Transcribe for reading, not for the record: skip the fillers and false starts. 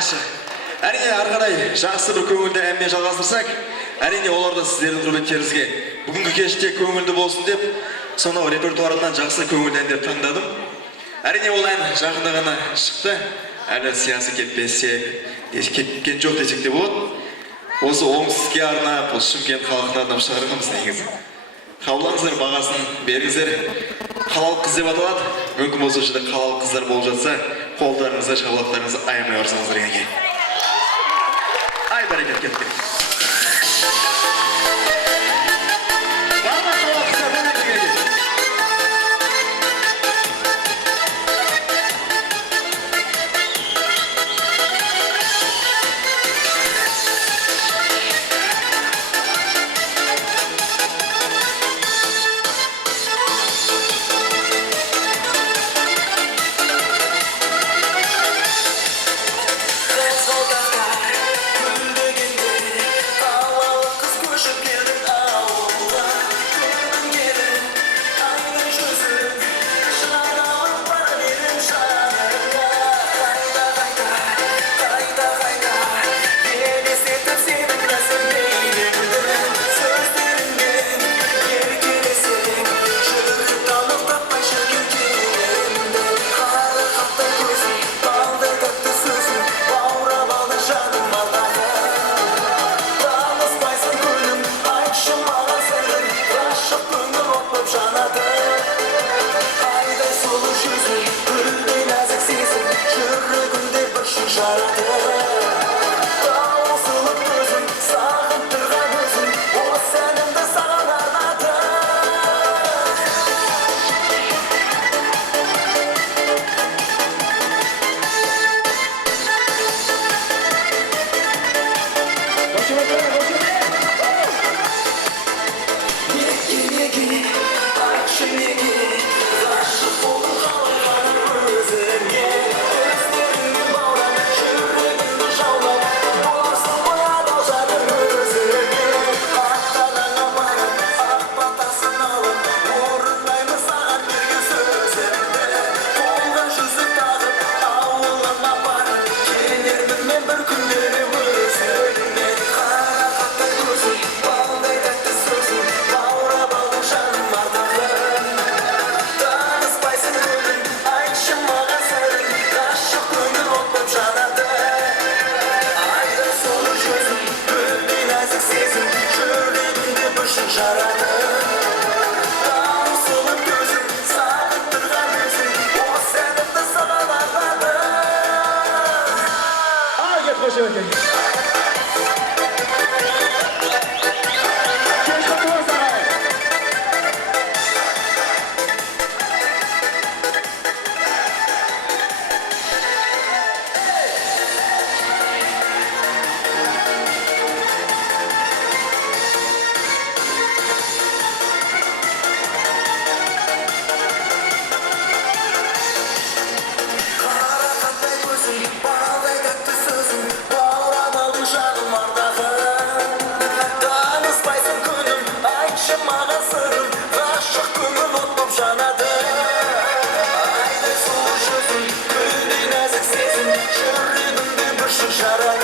жақсы. Әрине ары қарай жақсы бір көңілді әнмен жалғастырсақ, әрине олар да сіздердің құрметтеріңізге бүгінгі кеште көңілді болсын деп, сонау репертуарымнан жақсы көңілді әндер таңдадым. Әрине ол ән жақында ғана шықты, әлі сиясы кеткен жоқ десек те болады. Осы оңтүстікке арнап, Шымкент халқына арнап шығарғанбыз негізі. Қабылдаңыздар, бағасын беріңіздер. Қалалық қыз деп аталады. Мүмкін болса жерде қалалық қыздар болып жатса, қолдарыңызды, шапалақтарыңызды аямай ұрсаңыздар екен. Ай, бәрекет кетті. Shut up.